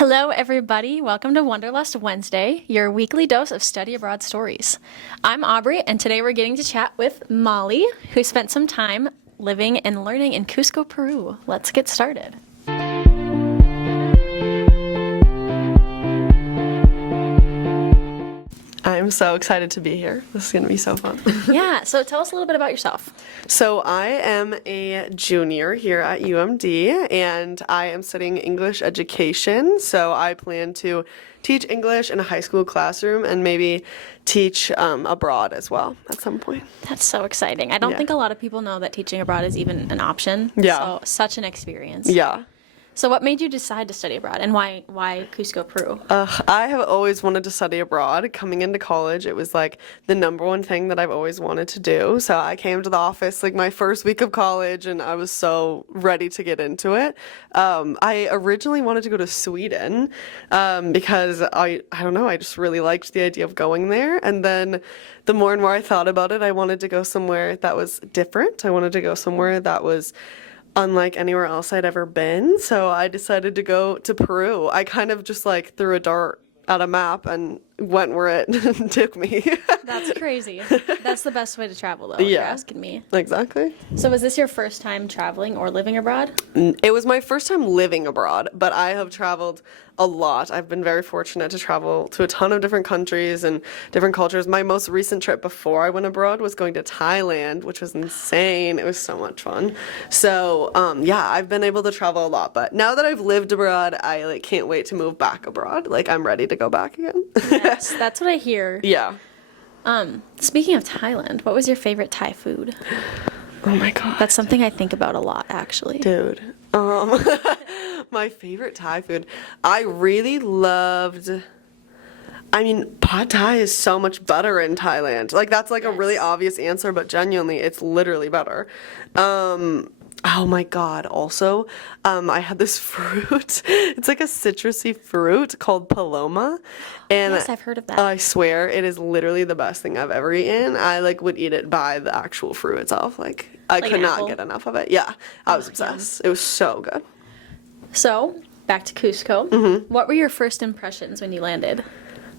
Hello, everybody. Welcome to Wanderlust Wednesday, your weekly dose of study abroad stories. I'm Aubree, and today we're getting to chat with Molly, who spent some time living and learning in Cusco, Peru. Let's get started. I'm so excited to be here. This is going to be so fun. Yeah, so tell us a little bit about yourself. So I am a junior here at UMD, and I am studying English education. So I plan to teach English in a high school classroom and maybe teach abroad as well at some point. That's so exciting. I don't think a lot of people know that teaching abroad is even an option. Yeah. So such an experience. Yeah. So what made you decide to study abroad, and why Cusco, Peru? I have always wanted to study abroad. Coming into college, it was like the number one thing that I've always wanted to do. So I came to the office like my first week of college, and I was so ready to get into it. I originally wanted to go to Sweden because I don't know, I just really liked the idea of going there. And then the more and more I thought about it, I wanted to go somewhere that was different. I wanted to go somewhere that was unlike anywhere else I'd ever been. So I decided to go to Peru. I kind of just like threw a dart at a map and went where it took me. That's crazy. That's the best way to travel, though, if you're asking me. Exactly. So was this your first time traveling or living abroad? It was my first time living abroad, but I have traveled a lot. I've been very fortunate to travel to a ton of different countries and different cultures. My most recent trip before I went abroad was going to Thailand, which was insane. It was so much fun. So, I've been able to travel a lot, but now that I've lived abroad, I can't wait to move back abroad. I'm ready to go back again. Yes, that's what I hear. Yeah. Speaking of Thailand, what was your favorite Thai food? Oh my God. That's something I think about a lot, actually. Dude. My favorite Thai food. I really loved, pad Thai is so much better in Thailand. That's a really obvious answer, but genuinely, it's literally better. Oh my God. Also, I had this fruit. It's like a citrusy fruit called paloma. And Yes, I've heard of that. I swear it is literally the best thing I've ever eaten. I would eat it by the actual fruit itself. I could not get enough of it. Yeah. I was obsessed. It was so good. So, back to Cusco. Mm-hmm. What were your first impressions when you landed?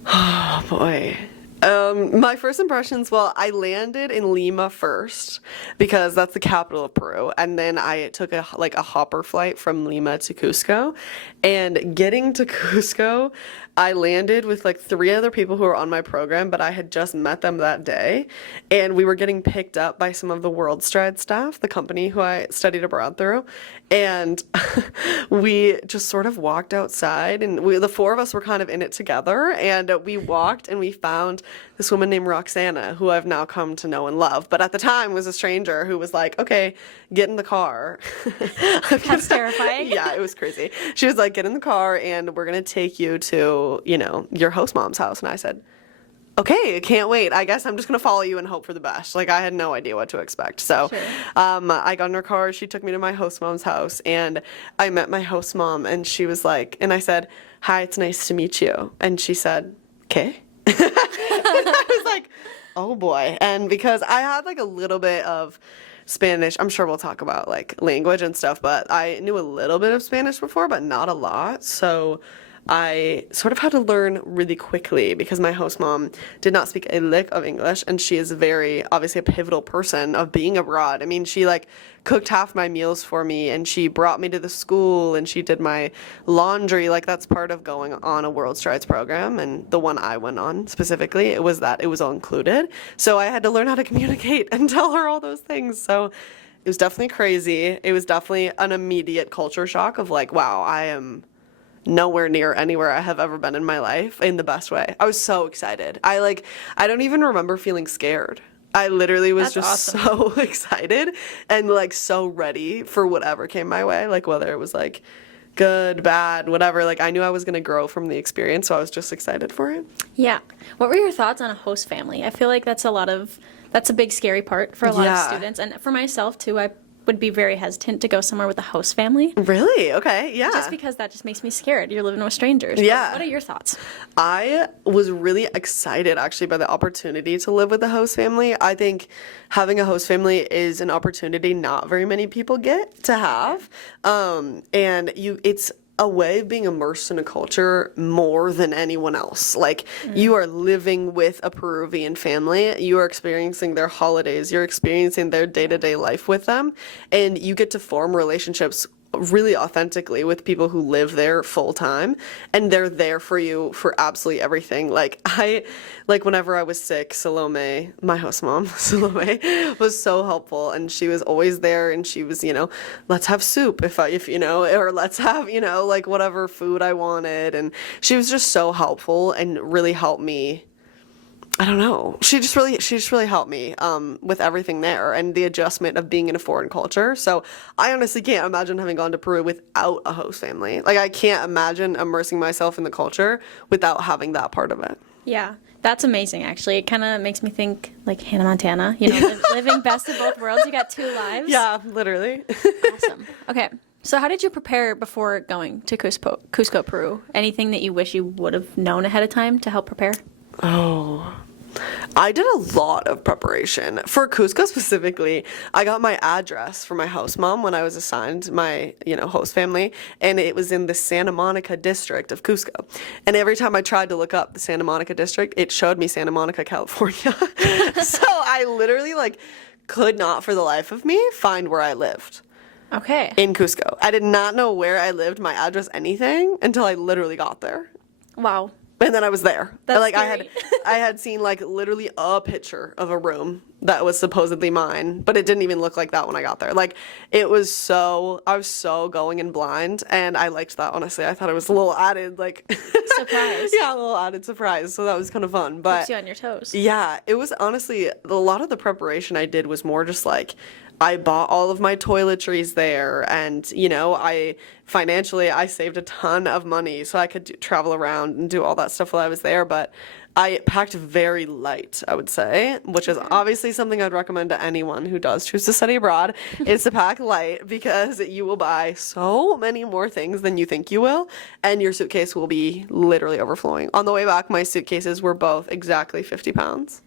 Oh boy. My first impressions, I landed in Lima first because that's the capital of Peru. And then I took a hopper flight from Lima to Cusco. And getting to Cusco, I landed with 3 other people who were on my program, but I had just met them that day. And we were getting picked up by some of the World Stride staff, the company who I studied abroad through. And we just sort of walked outside, and the 4 of us were kind of in it together. And we walked and we found this woman named Roxana, who I've now come to know and love, but at the time was a stranger who was like, okay, get in the car. That's terrifying. Yeah, it was crazy. She was like, get in the car and we're going to take you to, your host mom's house. And I said, okay, I can't wait. I guess I'm just going to follow you and hope for the best. I had no idea what to expect. So Sure. I got in her car. She took me to my host mom's house, and I met my host mom, and she was like, and I said, hi, it's nice to meet you. And she said, okay. I was like, oh boy. And because I had a little bit of Spanish, I'm sure we'll talk about language and stuff, but I knew a little bit of Spanish before, but not a lot. So I sort of had to learn really quickly because my host mom did not speak a lick of English, and she is very obviously a pivotal person of being abroad. She cooked half my meals for me, and she brought me to the school, and she did my laundry. That's part of going on a World Strides program, and the one I went on specifically, it was all included. So I had to learn how to communicate and tell her all those things. So it was definitely crazy. It was definitely an immediate culture shock of wow, I am nowhere near anywhere I have ever been in my life in the best way. I was so excited. I don't even remember feeling scared. I literally was so excited and so ready for whatever came my way, whether it was good, bad, whatever. I knew I was going to grow from the experience, so I was just excited for it. Yeah. What were your thoughts on a host family? I feel like that's a big scary part for a lot of students, and for myself too. I would be very hesitant to go somewhere with a host family. Really? Okay, yeah. Just because that just makes me scared. You're living with strangers. Yeah. What are your thoughts? I was really excited, actually, by the opportunity to live with a host family. I think having a host family is an opportunity not very many people get to have. And it's a way of being immersed in a culture more than anyone else. Like, you are living with a Peruvian family, you are experiencing their holidays, you're experiencing their day-to-day life with them, and you get to form relationships really authentically with people who live there full time, and they're there for you for absolutely everything. Like whenever I was sick, Salome, my host mom, Salome, was so helpful, and she was always there, and she was, let's have soup if or let's have, like whatever food I wanted, and she was just so helpful and really helped me. I don't know. She just really helped me with everything there and the adjustment of being in a foreign culture. So I honestly can't imagine having gone to Peru without a host family. Like, I can't imagine immersing myself in the culture without having that part of it. Yeah, that's amazing, actually. It kind of makes me think, like, Hannah Montana, living best of both worlds. You got two lives. Yeah, literally. Awesome. Okay. So how did you prepare before going to Cusco, Peru? Anything that you wish you would have known ahead of time to help prepare? Oh, I did a lot of preparation. For Cusco specifically, I got my address from my host mom when I was assigned my, host family, and it was in the Santa Monica district of Cusco. And every time I tried to look up the Santa Monica district, it showed me Santa Monica, California. So I literally, could not for the life of me find where I lived. Okay. In Cusco. I did not know where I lived, my address, anything, until I literally got there. Wow. And then I was there. That's scary. I had seen literally a picture of a room that was supposedly mine, but it didn't even look like that when I got there. I was so going in blind, and I liked that, honestly. I thought it was a little added surprise. Yeah, a little added surprise. So that was kind of fun. But keeps you on your toes. Yeah, it was honestly, a lot of the preparation I did was more just I bought all of my toiletries there, and I saved a ton of money so I could travel around and do all that stuff while I was there. But I packed very light, I would say, which is obviously something I'd recommend to anyone who does choose to study abroad, is to pack light, because you will buy so many more things than you think you will, and your suitcase will be literally overflowing. On the way back, my suitcases were both exactly 50 pounds.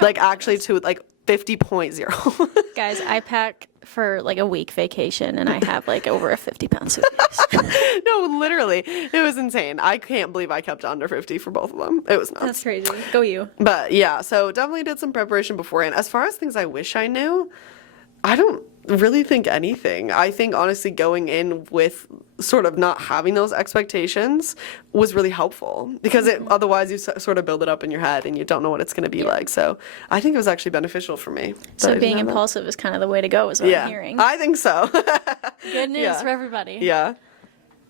Actually to 50.0. Guys, I pack for a week vacation, and I have over a 50-pound suitcase. No, literally, it was insane. I can't believe I kept under 50 for both of them. It was nuts. That's crazy. Go you. But yeah, so definitely did some preparation beforehand. As far as things I wish I knew, I don't really think anything. I think honestly going in with sort of not having those expectations was really helpful, because otherwise you sort of build it up in your head and you don't know what it's going to be like. So I think it was actually beneficial for me. So being impulsive is kind of the way to go, is what I'm hearing. I think so. Good news for everybody. Yeah.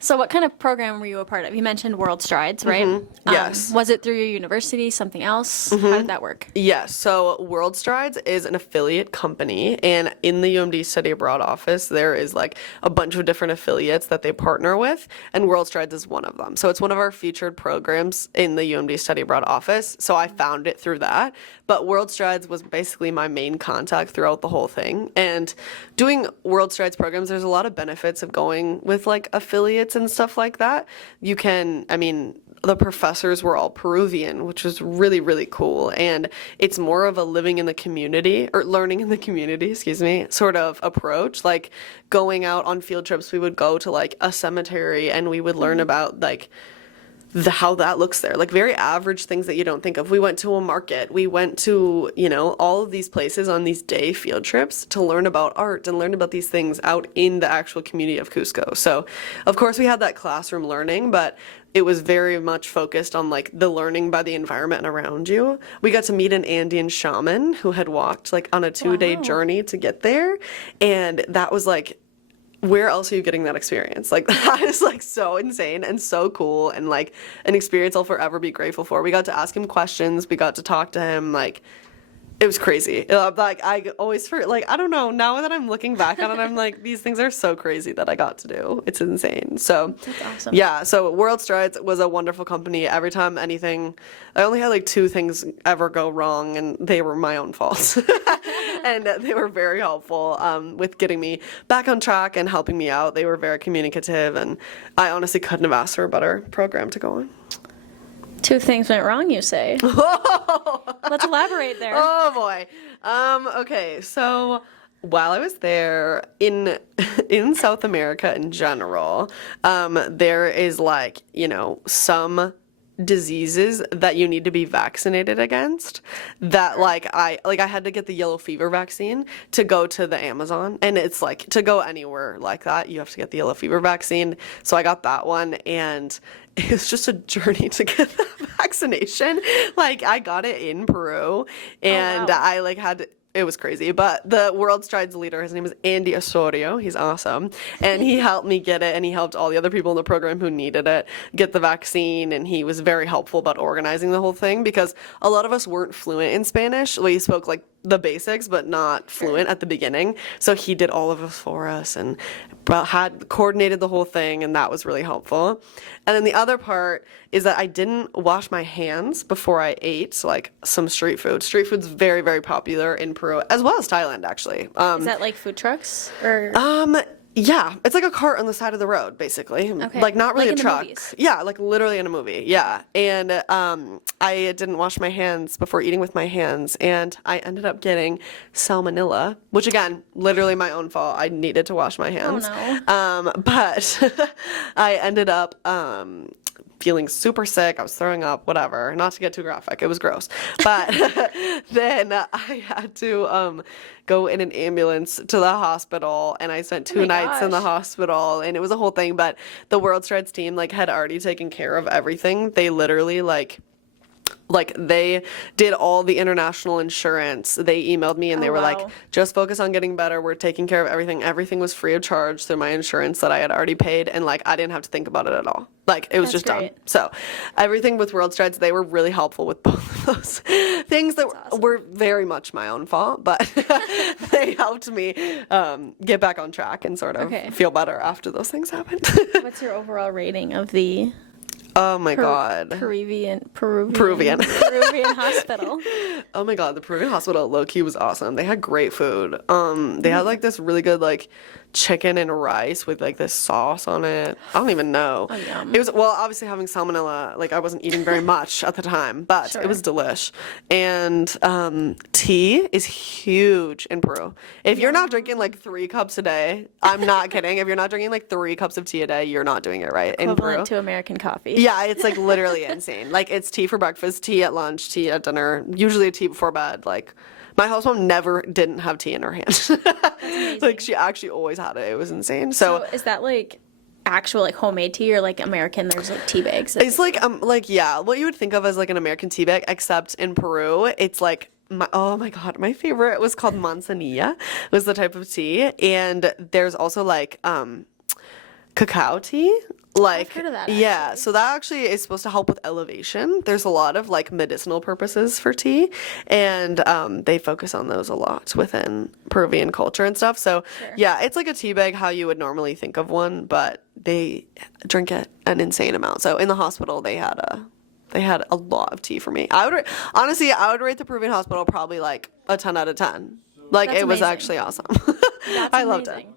So what kind of program were you a part of? You mentioned World Strides, right? Mm-hmm. Yes. Was it through your university, something else? Mm-hmm. How did that work? Yes. So World Strides is an affiliate company, and in the UMD Study Abroad office, there is a bunch of different affiliates that they partner with, and World Strides is one of them. So it's one of our featured programs in the UMD Study Abroad office. So I found it through that. But World Strides was basically my main contact throughout the whole thing. And doing World Strides programs, there's a lot of benefits of going with affiliates and stuff like that. The professors were all Peruvian, which was really, really cool. And it's more of a living in the community, or learning in the community, sort of approach. Going out on field trips, we would go to a cemetery, and we would learn about how that looks there, very average things that you don't think of. We went to a market, we went to, all of these places on these day field trips to learn about art and learn about these things out in the actual community of Cusco. So of course we had that classroom learning, but it was very much focused on the learning by the environment around you. We got to meet an Andean shaman who had walked on a 2-day journey to get there, and that was where else are you getting that experience? That is so insane and so cool, and an experience I'll forever be grateful for. We got to ask him questions, we got to talk to him, it was crazy. I always I don't know, now that I'm looking back on it, I'm these things are so crazy that I got to do. It's insane. So that's awesome. Yeah, so World Strides was a wonderful company. Every time I only had 2 things ever go wrong, and they were my own fault. And they were very helpful with getting me back on track and helping me out. They were very communicative, and I honestly couldn't have asked for a better program to go on. 2 things went wrong, you say. Let's elaborate there. Oh boy. Okay, so while I was there in South America in general, there is like, some diseases that you need to be vaccinated against that I had to get the yellow fever vaccine to go to the Amazon, and it's like to go anywhere like that you have to get the yellow fever vaccine. So I got that one, and it was just a journey to get the vaccination. Like I got it in Peru, and wow. I had it was crazy, but the World Strides leader, his name is Andy Osorio. He's awesome. And he helped me get it, and he helped all the other people in the program who needed it get the vaccine, and he was very helpful about organizing the whole thing because a lot of us weren't fluent in Spanish. We spoke like the basics, but not fluent at the beginning. So he did all of it for us and had coordinated the whole thing, and that was really helpful. And then the other part is that I didn't wash my hands before I ate like some street food. Street food's very, very popular in Peru as well as Thailand, actually. Is that like food trucks or? Yeah, it's like a cart on the side of the road, basically. Okay. Like not really Like a in the truck. movies. Yeah, like literally in a movie. Yeah. And I didn't wash my hands before eating with my hands, and I ended up getting salmonella, which again, literally my own fault. I needed to wash my hands. Oh no. But I ended up feeling super sick. I was throwing up, whatever. Not to get too graphic. It was gross. But then I had to go in an ambulance to the hospital, and I spent 2 nights in the hospital, and it was a whole thing. But the World Strides team had already taken care of everything. They literally they did all the international insurance. They emailed me and they were like, just focus on getting better. We're taking care of everything. Everything was free of charge through my insurance that I had already paid. And I didn't have to think about it at all. It was just done. So everything with World Strides, they were really helpful with both of those things that were very much my own fault, but they helped me get back on track and sort of feel better after those things happened. What's your overall rating of the Oh my God. Peruvian hospital? Oh my God, the Peruvian hospital low-key was awesome. They had great food. They had this really good chicken and rice with this sauce on it. I don't even know. Oh, yum. It was, well, obviously having salmonella, I wasn't eating very much at the time, but it was delish. And tea is huge in Peru. If you're not drinking 3 cups a day, I'm not kidding. If you're not drinking 3 cups of tea a day, you're not doing it right in Peru. Equivalent to American coffee. Yeah, it's literally insane. It's tea for breakfast, tea at lunch, tea at dinner, usually a tea before bed. My house mom never didn't have tea in her hand. She actually always had it. It was insane. So is that actual homemade tea or American? There's tea bags. It's yeah, what you would think of as an American tea bag, except in Peru, it's oh my God, my favorite was called manzanilla, was the type of tea, and there's also cacao tea. I've heard of that, yeah, so that actually is supposed to help with elevation. There's a lot of medicinal purposes for tea, and they focus on those a lot within Peruvian culture and stuff. So yeah, it's like a tea bag how you would normally think of one, but they drink it an insane amount. So in the hospital, they had a lot of tea for me. I would rate the Peruvian hospital probably a 10 out of 10. It was actually awesome. I loved it.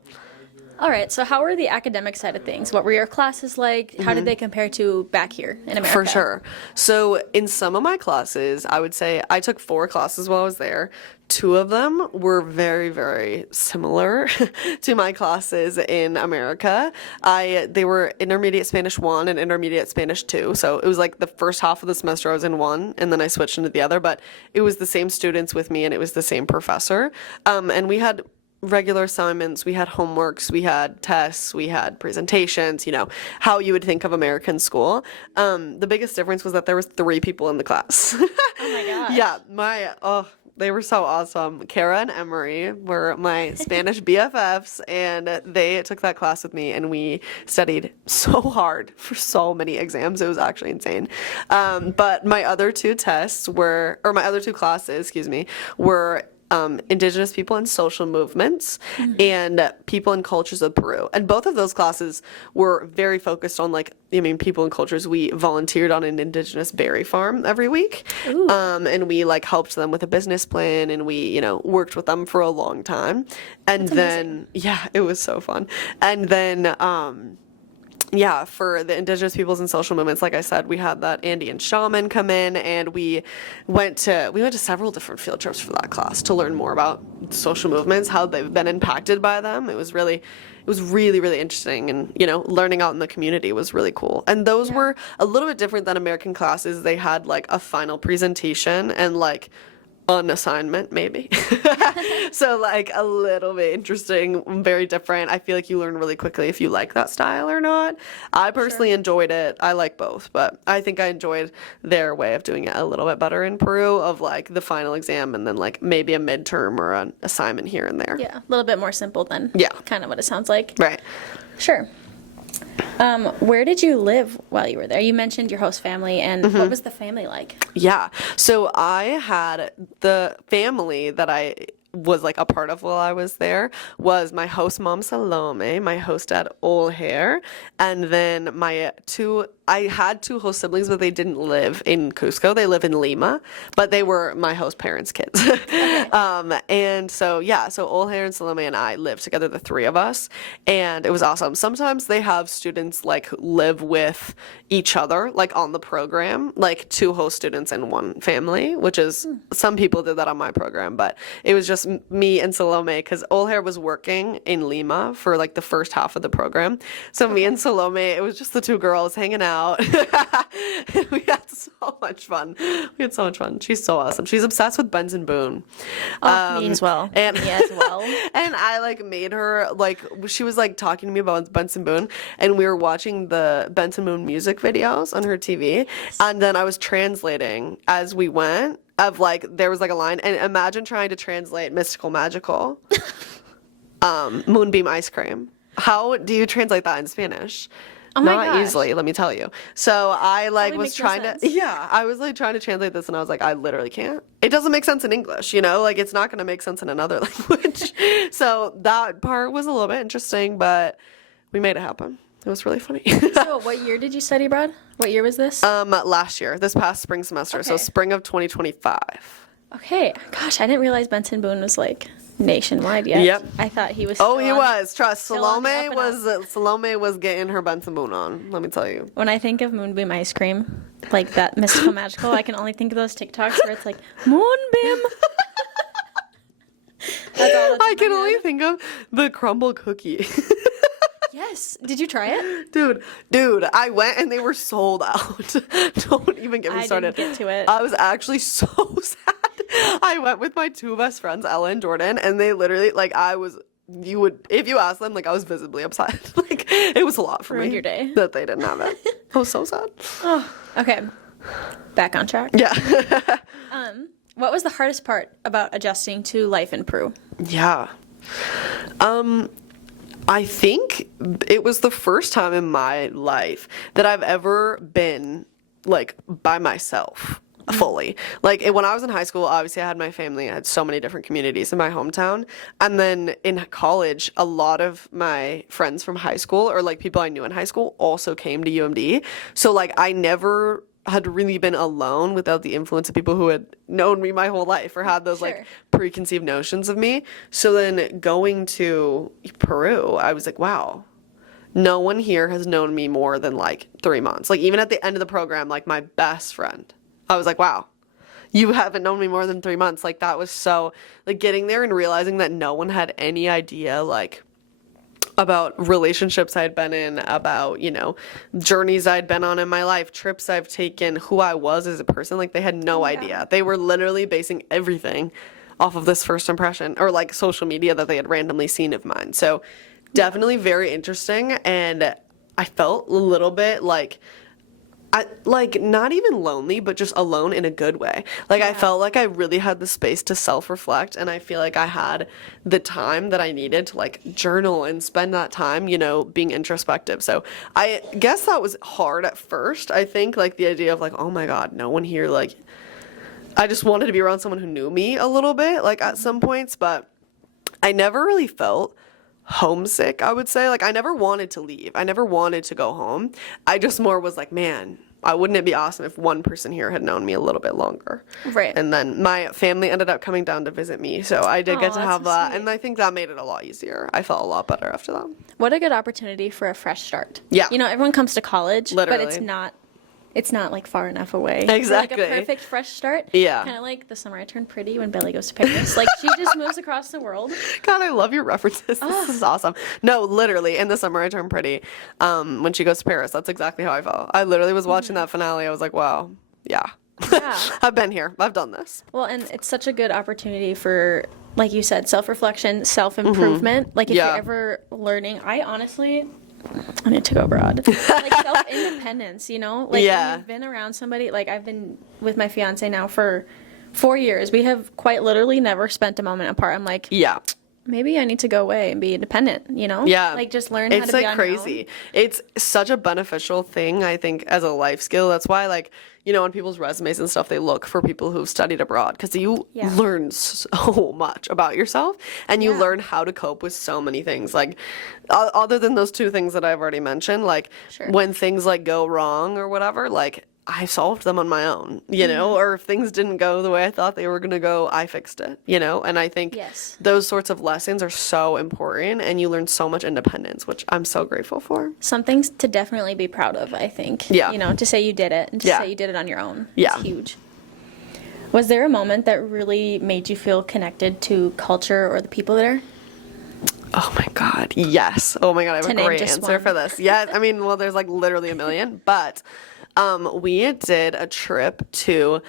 All right, so how were the academic side of things? What were your classes like? How did they compare to back here in America? For sure. So in some of my classes, I would say I took 4 classes while I was there. 2 of them were very, very similar to my classes in America. They were Intermediate Spanish 1 and Intermediate Spanish 2. So it was the first half of the semester I was in one, and then I switched into the other. But it was the same students with me, and it was the same professor. And we had regular assignments, we had homeworks, we had tests, we had presentations, how you would think of American school. The biggest difference was that there was 3 people in the class. Oh my gosh. Yeah, they were so awesome. Kara and Emery were my Spanish BFFs, and they took that class with me, and we studied so hard for so many exams. It was actually insane. But my other 2 classes, were Indigenous people and social movements, and people and cultures of Peru. And both of those classes were very focused on people and cultures. We volunteered on an Indigenous berry farm every week. And we helped them with a business plan, and we, worked with them for a long time. And then, yeah, it was so fun. And then, yeah, for the Indigenous peoples and social movements, like I said, we had that Andean shaman come in, and we went to several different field trips for that class to learn more about social movements, how they've been impacted by them. It was really really interesting, and learning out in the community was really cool. And those were a little bit different than American classes. They had like a final presentation and like an assignment maybe. So like a little bit interesting, very different. I feel like you learn really quickly if you like that style or not. I personally enjoyed it. I like both, but I think I enjoyed their way of doing it a little bit better in Peru, of like the final exam and then like maybe a midterm or an assignment here and there. Yeah, a little bit more simple than kind of what it sounds like. Right. Sure. Where did you live while you were there? You mentioned your host family, and what was the family like? Yeah. So I had the family that I was like a part of while I was there was my host mom Salome, my host dad Aubree, and then I had two host siblings, but they didn't live in Cusco. They live in Lima, but they were my host parents' kids. And so Aubree and Salome and I lived together, the three of us, and it was awesome. Sometimes they have students like live with each other, like on the program, like two host students in one family, which is some people did that on my program, but it was just me and Salome, because Aubree was working in Lima for like the first half of the program. So me and Salome, it was just the two girls hanging out. We had so much fun. She's so awesome. She's obsessed with Benson Boone. Me as well. And me as well. And I like made her like, she was like talking to me about Benson Boone, and we were watching the Benson Boone music videos on her TV, and then I was translating as we went. Of like, there was like a line, and imagine trying to translate mystical magical moonbeam ice cream. How do you translate that in Spanish? Oh my Not gosh. easily, let me tell you. So I like was trying to, sense. I was like trying to translate this, and I was like, I literally can't. It doesn't make sense in English, like it's not going to make sense in another language. So that part was a little bit interesting, but we made it happen. It was really funny. So what year did you study abroad? What year was this? Last year, this past spring semester, so spring of 2025. Okay. Gosh, I didn't realize Benson Boone was like nationwide yet. Yep. I thought he was. Oh, he was. Trust. on the up Salome was getting her Benson Boone on. Let me tell you. When I think of Moonbeam ice cream, like that mystical magical, I can only think of those TikToks where it's like Moonbeam. That's all. I can only think of the crumble cookie. Yes. Did you try it? Dude, I went and they were sold out. Don't even get me started. I didn't get to it. I was actually so sad. I went with my two best friends, Ella and Jordan, and they literally, like, if you ask them, like, I was visibly upset. Like, it was a lot for me. Ruined your day. That they didn't have it. I was so sad. Oh, okay. Back on track. Yeah. What was the hardest part about adjusting to life in Peru? Yeah. I think it was the first time in my life that I've ever been, like, by myself fully. Like, when I was in high school, obviously I had my family. I had so many different communities in my hometown. And then in college, a lot of my friends from high school, or, like, people I knew in high school, also came to UMD. So, like, I never had really been alone without the influence of people who had known me my whole life or had those like preconceived notions of me. So then going to Peru, I was like, wow, no one here has known me more than like 3 months. Like even at the end of the program, like my best friend, I was like, wow, you haven't known me more than 3 months. Like that was so, like getting there and realizing that no one had any idea like about relationships I'd been in, about, journeys I'd been on in my life, trips I've taken, who I was as a person. Like, they had no idea. They were literally basing everything off of this first impression or, like, social media that they had randomly seen of mine. So, definitely very interesting. And I felt a little bit like, not even lonely, but just alone in a good way. Like, I felt like I really had the space to self-reflect, and I feel like I had the time that I needed to, like, journal and spend that time, being introspective. So I guess that was hard at first. I think, like, the idea of, like, oh my God, no one here, like, I just wanted to be around someone who knew me a little bit, like, at some points, but I never really felt homesick, I would say. Like, I never wanted to leave. I never wanted to go home. I just more was like, man, wouldn't it be awesome if one person here had known me a little bit longer? Right. And then my family ended up coming down to visit me, so I did get to Aw, have that's so that, sweet. and I think that made it a lot easier. I felt a lot better after that. What a good opportunity for a fresh start. Yeah. You know, everyone comes to college, Literally. but it's not like far enough away. Exactly. Like a perfect fresh start. Yeah. Kind of like the summer I turned pretty when Bailey goes to Paris. Like she just moves across the world. God, I love your references. This is awesome. No, literally, in the summer I turned pretty. When she goes to Paris, that's exactly how I felt. I literally was watching that finale. I was like, wow, yeah. Yeah. I've been here. I've done this. Well, and it's such a good opportunity for, like you said, self-reflection, self-improvement. Like if Yeah. you're ever learning, I need to go abroad. Like self-independence, you know? Like Yeah. when you've been around somebody, like I've been with my fiance now for 4 years. We have quite literally never spent a moment apart. I'm like, Yeah. maybe I need to go away and be independent, you know? Yeah. Like just learn how It's to be like on your crazy. own. It's such a beneficial thing, I think, as a life skill. That's why, like, you know, on people's resumes and stuff, they look for people who've studied abroad because you Yeah. learn so much about yourself and you Yeah. learn how to cope with so many things. Like, other than those two things that I've already mentioned, like, Sure. when things like go wrong or whatever, like, I solved them on my own, you Mm-hmm. know, or if things didn't go the way I thought they were going to go, I fixed it, you know, and I think Yes. those sorts of lessons are so important and you learn so much independence, which I'm so grateful for. Something to definitely be proud of, I think. Yeah. You know, to say you did it and to Yeah. say you did it on your own. Yeah. It's huge. Was there a moment that really made you feel connected to culture or the people there? Oh my God, yes. Oh my God, I have To a name great just answer one. for this. Yes, I mean, well, there's like literally a million, but we did a trip to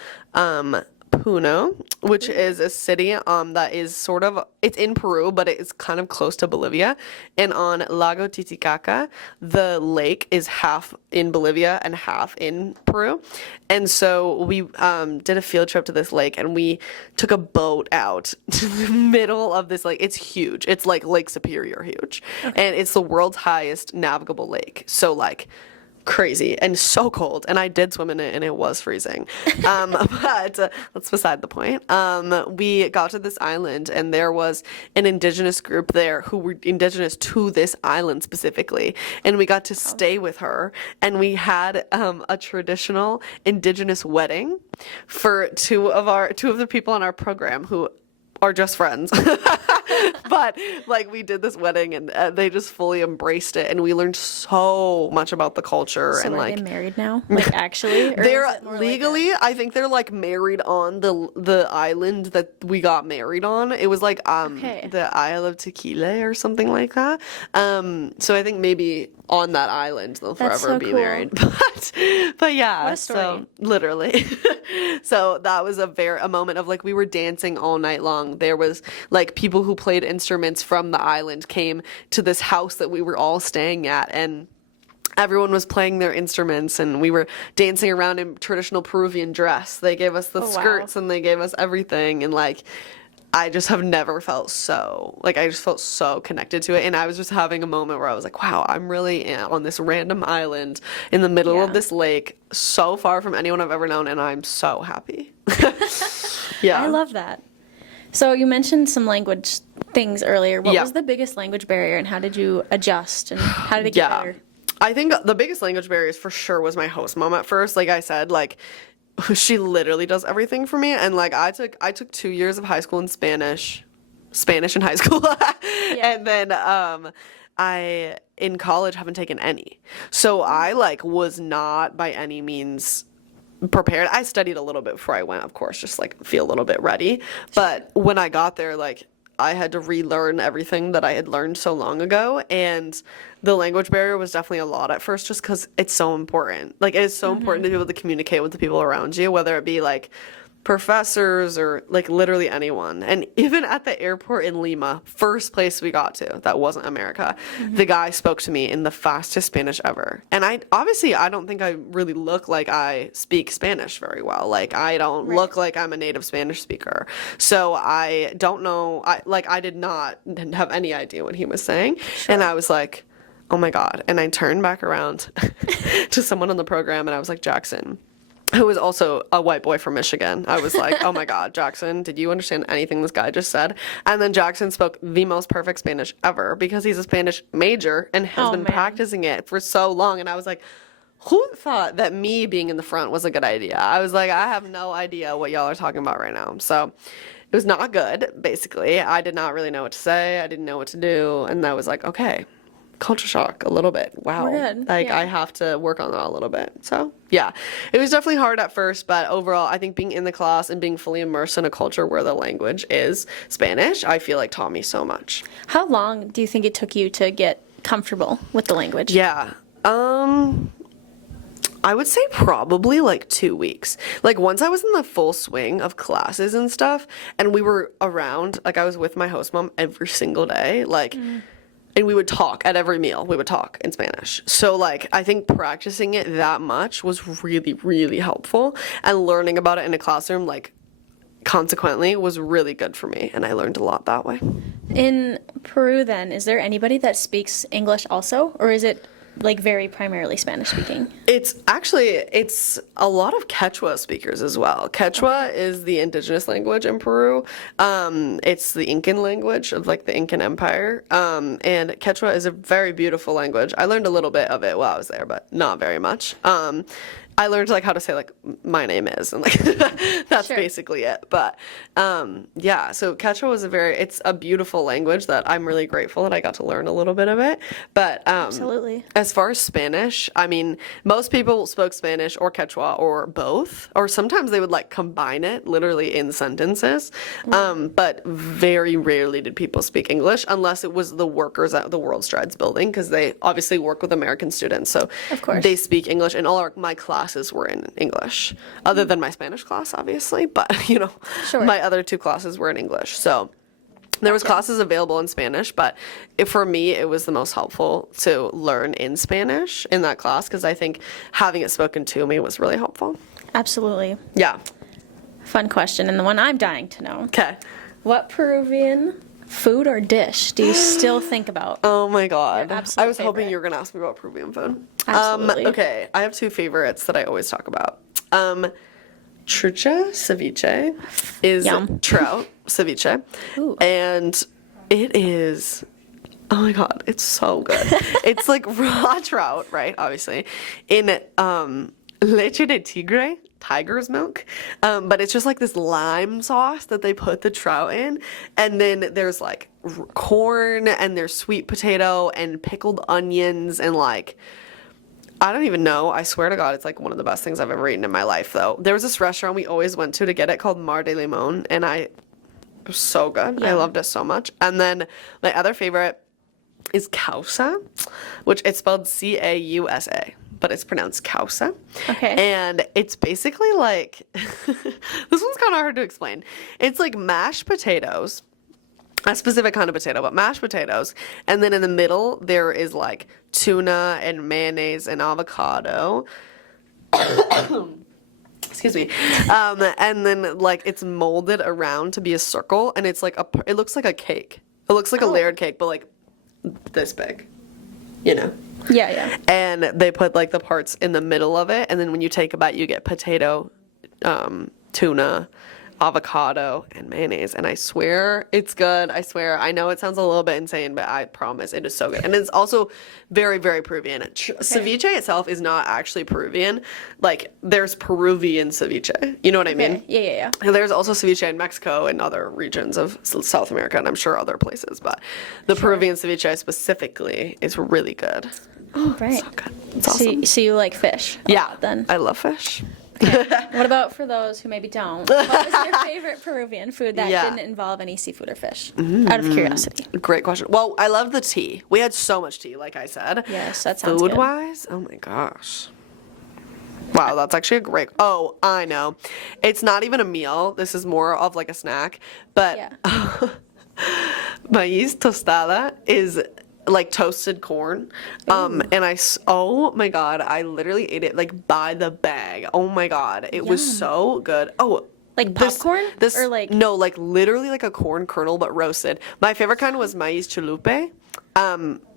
Puno, which is a city that is sort of, it's in Peru, but it's kind of close to Bolivia. And on Lago Titicaca, the lake is half in Bolivia and half in Peru. And so we did a field trip to this lake and we took a boat out to the middle of this lake. It's huge. It's like Lake Superior huge. And it's the world's highest navigable lake. So like crazy and so cold, and I did swim in it and it was freezing, but that's beside the point. We got to this island and there was an indigenous group there who were indigenous to this island specifically, and we got to stay with her and we had a traditional indigenous wedding for two of the people on our program who are just friends. But like we did this wedding and they just fully embraced it and we learned so much about the culture. So and are like they married now? Like actually? Or they're is it more like legally I think they're like married on the island that we got married on. It was like Okay. the Isle of Tequila or something like that. So I think maybe on that island they'll That's forever so be cool. married. But yeah, What a story. so literally. So that was a moment of like we were dancing all night long. There was like people who played instruments from the island came to this house that we were all staying at, and everyone was playing their instruments and we were dancing around in traditional Peruvian dress. They gave us the Oh, wow. skirts and they gave us everything, and like I just have never felt so, like, I just felt so connected to it. And I was just having a moment where I was like, wow, I'm really on this random island in the middle Yeah. of this lake, so far from anyone I've ever known, and I'm so happy. Yeah. I love that. So you mentioned some language things earlier. What Yeah. was the biggest language barrier and how did you adjust and how did it get better? I think the biggest language barriers for sure was my host mom at first. Like I said, like she literally does everything for me. And like I took 2 years of high school in Spanish in high school. And then I in college haven't taken any. So I like was not by any means prepared. I studied a little bit before I went, of course, just like feel a little bit ready. But when I got there, like I had to relearn everything that I had learned so long ago, and the language barrier was definitely a lot at first just because it's so important. Like it is so important to be able to communicate with the people around you, whether it be like professors or like literally anyone. And even at the airport in Lima, first place we got to that wasn't America, the guy spoke to me in the fastest Spanish ever. And I don't think I really look like I speak Spanish very well. Like I don't look like I'm a native Spanish speaker. So I don't know, I did not have any idea what he was saying. And I was like, oh my God. And I turned back around to someone on the program and I was like, Jackson, who was also a white boy from Michigan. I was like, oh my God, Jackson, did you understand anything this guy just said? And then Jackson spoke the most perfect Spanish ever because he's a Spanish major and has been man. practicing it for so long. And I was like, who thought that me being in the front was a good idea? I was like, I have no idea what y'all are talking about right now. So it was not good, basically. I did not really know what to say. I didn't know what to do. And I was like, okay, culture shock a little bit. Wow. We're good. Like, Yeah. I have to work on that a little bit. So, yeah, it was definitely hard at first, but overall, I think being in the class and being fully immersed in a culture where the language is Spanish, I feel like taught me so much. How long do you think it took you to get comfortable with the language? Yeah. I would say probably like 2 weeks. Like once I was in the full swing of classes and stuff, and we were around, like I was with my host mom every single day, like, and we would talk at every meal. We would talk in Spanish. So like, I think practicing it that much was really, really helpful, and learning about it in a classroom, like, consequently was really good for me, and I learned a lot that way. In Peru, then, is there anybody that speaks English also, or is it like very primarily Spanish speaking? It's a lot of Quechua speakers as well. Quechua is the indigenous language in Peru. It's the Incan language of like the Incan Empire. And Quechua is a very beautiful language. I learned a little bit of it while I was there, but not very much. I learned like how to say like my name is, and like that's Sure. basically it. But yeah, so Quechua was it's a beautiful language that I'm really grateful that I got to learn a little bit of it. But Absolutely. as far as Spanish, I mean, most people spoke Spanish or Quechua or both, or sometimes they would like combine it literally in sentences. But very rarely did people speak English unless it was the workers at the World Strides building, because they obviously work with American students. So Of course. they speak English, and my classes were in English, other than my Spanish class, obviously. But, you know, Sure. my other 2 classes were in English. So there was classes available in Spanish, but for me, it was the most helpful to learn in Spanish in that class, because I think having it spoken to me was really helpful. Absolutely. Yeah. Fun question, and the one I'm dying to know. Okay. What Peruvian food or dish do you still think about? Oh my God. Your absolute I was hoping favorite. you were going to ask me about Peruvian food. Absolutely. Okay. I have 2 favorites that I always talk about. Trucha ceviche is Yum. trout ceviche. Ooh. And it is, oh my God, it's so good. It's like raw trout, right? Obviously. In leche de tigre, tiger's milk. But it's just like this lime sauce that they put the trout in. And then there's like corn, and there's sweet potato and pickled onions, and like, I don't even know. I swear to God, it's like one of the best things I've ever eaten in my life, though. There was this restaurant we always went to get it called Mar de Limon, and it was so good. I Yeah. loved it so much. And then my other favorite is causa, which it's spelled Causa, but it's pronounced causa. Okay. And it's basically like, this one's kind of hard to explain. It's like mashed potatoes, a specific kind of potato, but mashed potatoes. And then in the middle, there is like tuna and mayonnaise and avocado. Excuse me. And then like it's molded around to be a circle, and it's like it looks like a cake. It looks like a layered cake, but like this big, you know? Yeah, yeah. And they put like the parts in the middle of it, and then when you take a bite, you get potato, tuna, avocado, and mayonnaise. And I swear it's good. I swear. I know it sounds a little bit insane, but I promise it is so good. And it's also very, very Peruvian. Ceviche itself is not actually Peruvian. Like, there's Peruvian ceviche. You know what I mean? Okay. Yeah. And there's also ceviche in Mexico and other regions of South America, and I'm sure other places. But the Peruvian ceviche specifically is really good. Oh, right. So good. It's awesome. So you like fish? Yeah. Then. I love fish. What about for those who maybe don't? What was your favorite Peruvian food that Yeah. didn't involve any seafood or fish? Out of curiosity. Great question. Well, I love the tea. We had so much tea, like I said. Yes, that sounds good. Food-wise, oh my gosh. Wow, that's actually a great... Oh, I know. It's not even a meal. This is more of like a snack. But Yeah. maíz tostada is like toasted corn. And oh my God, I literally ate it like by the bag. Oh my God, it was Yum. so good. Oh, Like popcorn? Or like... No, like literally like a corn kernel, but roasted. My favorite kind was maíz chalupe.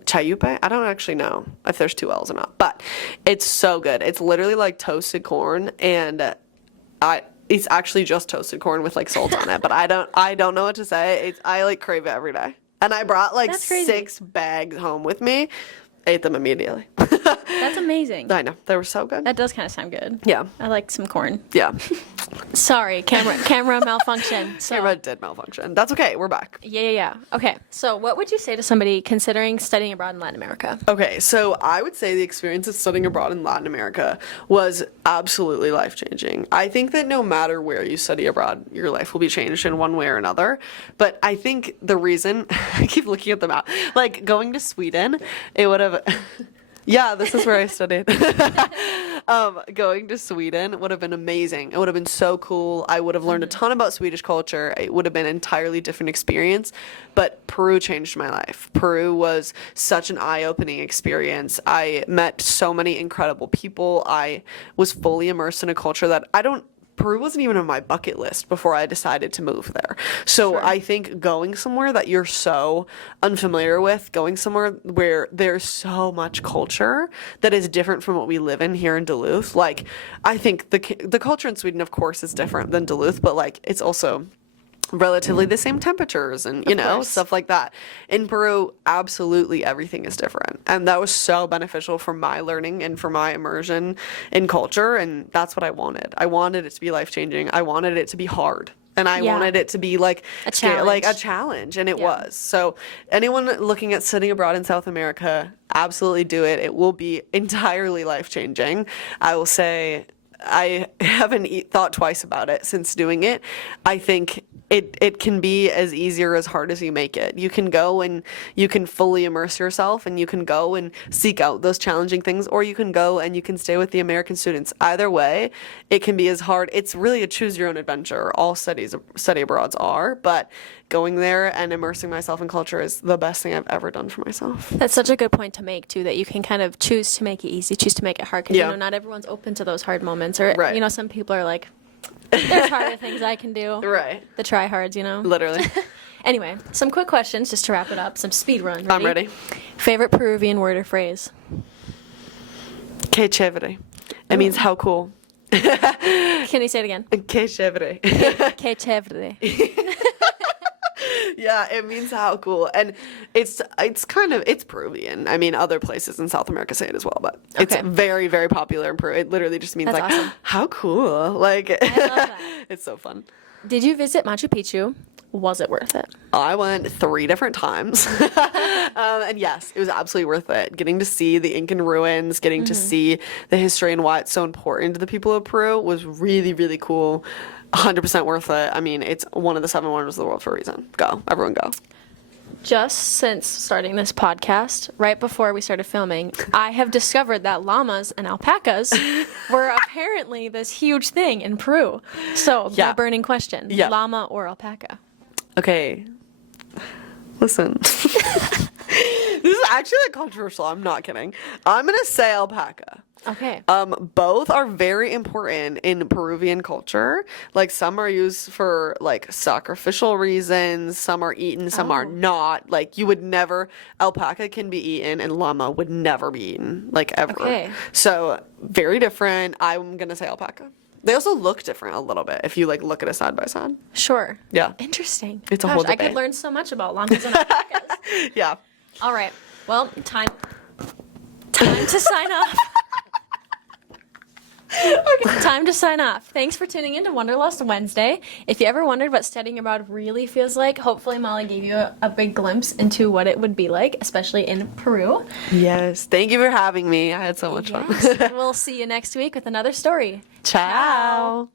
Chayupe? I don't actually know if there's 2 L's or not, but it's so good. It's literally like toasted corn, and it's actually just toasted corn with like salt on it, but I don't know what to say. I like crave it every day. And I brought like That's crazy. 6 bags home with me, ate them immediately. That's amazing. I know. They were so good. That does kind of sound good. Yeah. I like some corn. Yeah. Sorry, camera malfunction. So, Camera did malfunction. That's okay. We're back. Yeah. Okay, so what would you say to somebody considering studying abroad in Latin America? Okay, so I would say the experience of studying abroad in Latin America was absolutely life-changing. I think that no matter where you study abroad, your life will be changed in one way or another. But I think the reason, I keep looking at the map, like going to Sweden, it would have... Yeah, this is where I studied. Going to Sweden would have been amazing. It would have been so cool. I would have learned a ton about Swedish culture. It would have been an entirely different experience. But Peru changed my life. Peru was such an eye-opening experience. I met so many incredible people. I was fully immersed in a culture that Peru wasn't even on my bucket list before I decided to move there. So Sure. I think going somewhere that you're so unfamiliar with, going somewhere where there's so much culture that is different from what we live in here in Duluth. Like, I think the culture in Sweden, of course, is different than Duluth, but like it's also relatively the same temperatures and course. stuff like that. In Peru, absolutely everything is different, and that was so beneficial for my learning and for my immersion in culture, and that's what I wanted it to be life-changing. I wanted it to be hard, and I wanted it to be like A challenge. like a challenge, and it was. So anyone looking at studying abroad in South America, absolutely do it. It will be entirely life-changing. I will say I haven't thought twice about it since doing it. I think it can be as easy or as hard as you make it. You can go and you can fully immerse yourself, and you can go and seek out those challenging things, or you can go and you can stay with the American students. Either way, it can be as hard. It's really a choose your own adventure. All study abroads are, but going there and immersing myself in culture is the best thing I've ever done for myself. That's such a good point to make, too, that you can kind of choose to make it easy, choose to make it hard, because, Yeah. not everyone's open to those hard moments. Or, Right. some people are like, there's harder things I can do. Right. The tryhards, Literally. Anyway, some quick questions just to wrap it up. Some speed run. I'm ready. Favorite Peruvian word or phrase? Que chévere. It means how cool. Can you say it again? Que chévere. Que chévere. Yeah, it means how cool. And it's Peruvian. I mean, other places in South America say it as well, but it's Okay. very, very popular in Peru. It literally just means That's like, awesome. how cool. Like, I love that. it's so fun. Did you visit Machu Picchu? Was it worth it? I went 3 different times. And yes, it was absolutely worth it. Getting to see the Incan ruins, getting to see the history and why it's so important to the people of Peru was really, really cool. 100% worth it. I mean, it's one of the 7 wonders of the world for a reason. Go. Everyone go. Just since starting this podcast, right before we started filming, I have discovered that llamas and alpacas were apparently this huge thing in Peru. So, Yeah. my burning question, Yeah. llama or alpaca? Okay. Listen. This is actually controversial. I'm not kidding. I'm going to say alpaca. Okay. Both are very important in Peruvian culture. Like, some are used for like sacrificial reasons, some are eaten, some are not. Like, you would never, alpaca can be eaten and llama would never be eaten, like, ever. Okay. So, very different. I'm gonna say alpaca. They also look different a little bit if you like look at it side by side. Sure. Yeah. Interesting. It's a Gosh, whole I could debate. learn so much about llamas and alpacas. Yeah. All right. Well, time to sign off. Time to sign off. Thanks for tuning in to Wanderlust Wednesday. If you ever wondered what studying abroad really feels like, hopefully Molly gave you a big glimpse into what it would be like, especially in Peru. Yes. Thank you for having me. I had so much fun. Yes. We'll see you next week with another story. Ciao.